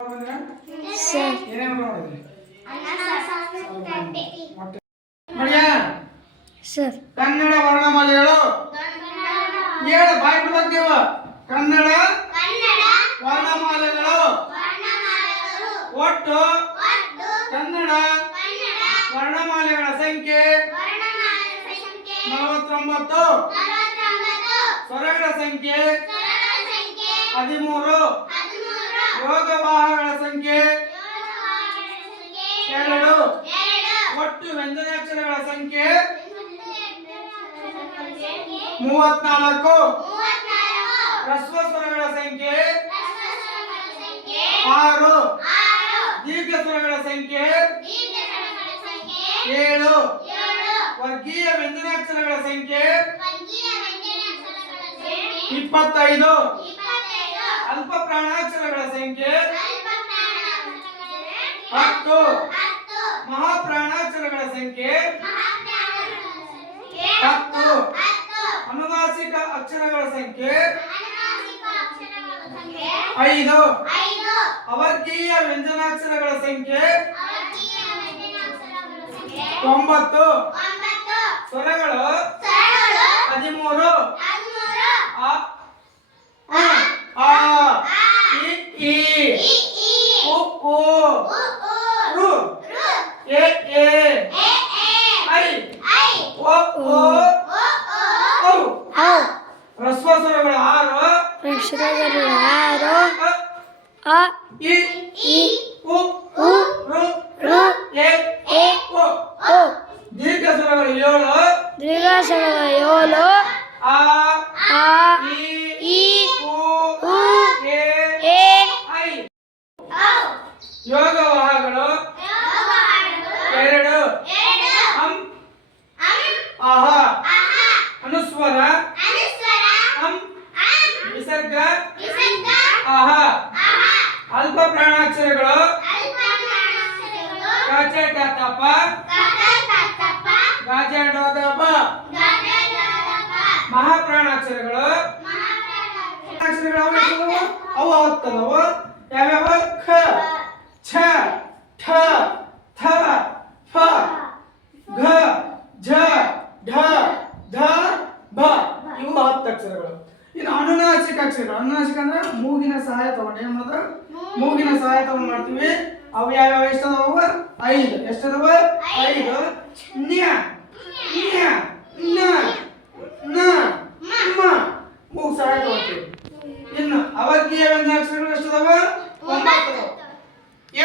Sir sir Kannada ವರ್ಣಮಾಲೆಗಳು ಹೇಳು ಬಾಯಿ ಬಿಡ್ತೀವ ಕನ್ನಡ ವರ್ಣಮಾಲೆಗಳು ಒಟ್ಟು ಕನ್ನಡ ವರ್ಣಮಾಲೆಗಳ ಸಂಖ್ಯೆ 49 ಸ್ವರಗಳ ಸಂಖ್ಯೆ 13 ಯೋಗವಾಹಗಳ ಸಂಖ್ಯೆ 2 ಒಟ್ಟು ವ್ಯಂಜನಾಕ್ಷರಗಳ ಸಂಖ್ಯೆ 34 ಹ್ರಸ್ವ ಸ್ವರಗಳ ಸಂಖ್ಯೆ 6 ದೀರ್ಘ ಸ್ವರಗಳ ಸಂಖ್ಯೆ 7 ವರ್ಗೀಯ ವ್ಯಂಜನಾಕ್ಷರಗಳ ಸಂಖ್ಯೆ 25 ಅಲ್ಪ ಪ್ರಾಣಾಕ್ಷರಗಳ ಸಂಖ್ಯೆ 10 ಮಹಾಪ್ರಾಣಾಕ್ಷರಗಳ ಸಂಖ್ಯೆ 10 ಅನುನಾಸಿಕ ಅಕ್ಷರಗಳ ಸಂಖ್ಯೆ 5 ಅವರ್ಗೀಯ ವ್ಯಂಜನಾಕ್ಷರಗಳ ಸಂಖ್ಯೆ 9 ಸ್ವರಗಳು 13 ಆ ಆ ಇ ಈ ಉ ಊ ರು ಎ ಎ ಐ ಓ ಓ ಔ ಹ್ರಸ್ವ ಸ್ವರಗಳು 6 ಅಕ್ಷರಗಳು 6 ಅ ಇ ಈ ಉ ಉ ರು ರು ಎ ಎ ಓ ಓ ದೀರ್ಘ ಸ್ವರಗಳು 7 ದೀರ್ಘಾಕ್ಷರಗಳು 7 ಆ ಆ ಈ ಈ ಉ ಉ ಎ ಎ ಐ ಯೋಗವಾಹಗಳು 2 ಅಂ ಆಹ ಅನುಸ್ವರ ಅಂ ವಿಸರ್ಗ ಆಹ ಅಲ್ಪ ಪ್ರಾಣಾಕ್ಷರಗಳು ಕಾಚೆ ಟಾತಪ ಗಾಜೆ ಡೋದಪ ಮಹಾಪ್ರಾಣಾಕ್ಷರಗಳು ಅಕ್ಷರಗಳು ಅವು ಹತ್ತದವು ಯಾವ್ಯಾವ ಖ ಛ ಠ ಥ ಫ ಘ ಝ ಢ ಧ ಭ ಇವು 10 ಅಕ್ಷರಗಳು. ಇನ್ನು ಅನುನಾಸಿಕ ಅಕ್ಷರಗಳು. ಅನುನಾಸಿಕ ಅಂದ್ರೆ ಮೂಗಿನ ಸಹಾಯ ತಗೊಂಡು ಏನ್ ಮಾಡೋದು ಮೂಗಿನ ಸಹಾಯ ತಗೊಂಡು ಮಾಡ್ತೀವಿ. ಅವು ಯಾವ್ಯಾವ ಎಷ್ಟದವ 5 ಎಷ್ಟದವ 5 ನ್ಯ ನ್ಯ ನ ನ ಮ ಮೂಗು ಸಹಾಯ ತಗೊಳ್ತೀವಿ. ಇನ್ನು ಅವರ್ಗೀಯ ವ್ಯಂಜನಾಕ್ಷರಗಳು ಎಷ್ಟದವ 9 ಯ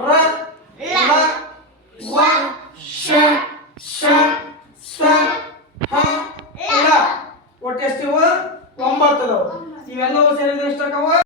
ರ ಲ ವ ಶ ಶ ಸ ಹ ಳ ಒಟ್ಟು ಎಷ್ಟಿವ 9 ಅದಾವ. ಇವೆಲ್ಲವೂ ಸೇರಿದ್ರೆ ಎಷ್ಟಾಗವ